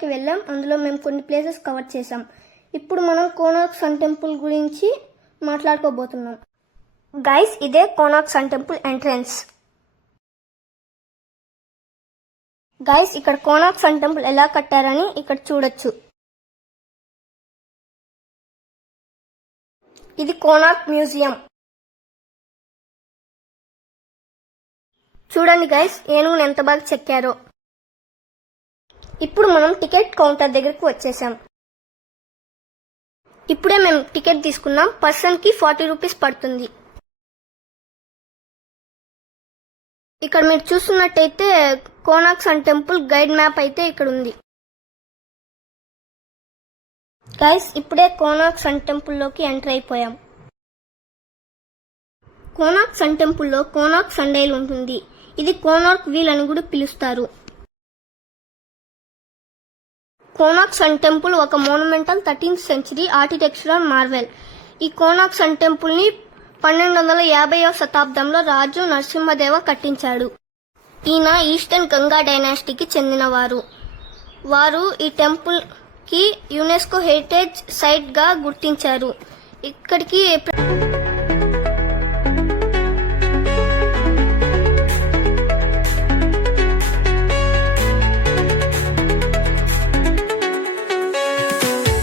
ఇండియాకి వెళ్ళాం. అందులో మేము కొన్ని ప్లేసెస్ కవర్ చేసాం. ఇప్పుడు మనం కోనార్క్ సన్ టెంపుల్ గురించి మాట్లాడుకోబోతున్నాం. గైస్, ఇదే Konark sun temple entrance. Guys, ఇక్కడ కోనార్క్ సన్ టెంపుల్ ఎలా కట్టారని ఇక్కడ చూడొచ్చు. ఇది కోనార్క్ మ్యూజియం. చూడండి గైస్, ఏనుగును ఎంత బాగా చెక్కారో. ఇప్పుడు మనం టికెట్ కౌంటర్ దగ్గరకు వచ్చేసాం. ఇప్పుడే మేము టికెట్ తీసుకున్నాం. పర్సన్ కి 40 రూపీస్ పడుతుంది. ఇక్కడ మీరు చూస్తున్నట్టయితే Konark sun temple guide map అయితే ఇక్కడ ఉంది. గైస్, ఇప్పుడే కోనార్క్ సన్ టెంపుల్ లోకి ఎంటర్ అయిపోయాం. కోనార్క్ సన్ టెంపుల్ లో కోనార్క్ సన్ డైల్ ఉంటుంది. ఇది కోనార్క్ వీల్ అని కూడా పిలుస్తారు. కోనార్క్ సన్ టెంపుల్ ఒక మోనుమెంటల్ 13th సెంచరీ ఆర్కిటెక్చరల్ మార్వెల్. ఈ కోనార్క్ సన్ టెంపుల్ ని 1250వ శతాబ్దంలో రాజు నరసింహదేవ కట్టించాడు. ఈయన ఈస్టర్న్ గంగా డైనాసిటీకి చెందినవారు. వారు ఈ టెంపుల్ కి యునెస్కో హెరిటేజ్ సైట్ గా గుర్తించారు. ఇక్కడికి